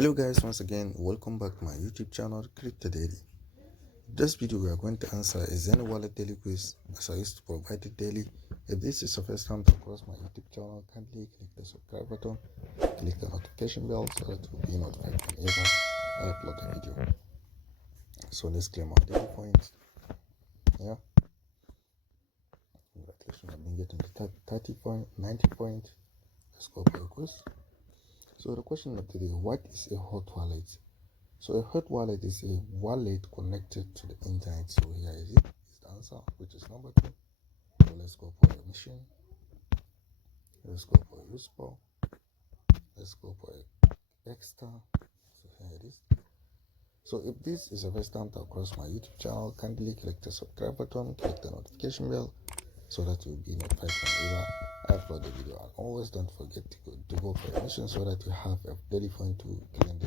Hello guys, once again welcome back to my YouTube channel Crypto Daily. In this video we are going to answer a XENEA Wallet Daily Quiz as I used to provide it daily. If this is the first time to cross my YouTube channel, kindly click the subscribe button, click the notification bell so that you will be notified whenever I upload a video. So let's claim our daily points. Yeah, congratulations, I've been getting the 30 point, 90 point. Let's go for a quiz. So the question of the day: what is a hot wallet? So a hot wallet is a wallet connected to the internet. So here is it. It's the answer, which is number 2. So let's go for a mission. Let's go for a useful. Let's go for a extra. So here it is. So if this is the first time to cross my YouTube channel, kindly click the subscribe button, click the notification bell so that you'll be notified whenever I upload the video. And always don't forget to go for a mission so that you have a daily point to claim the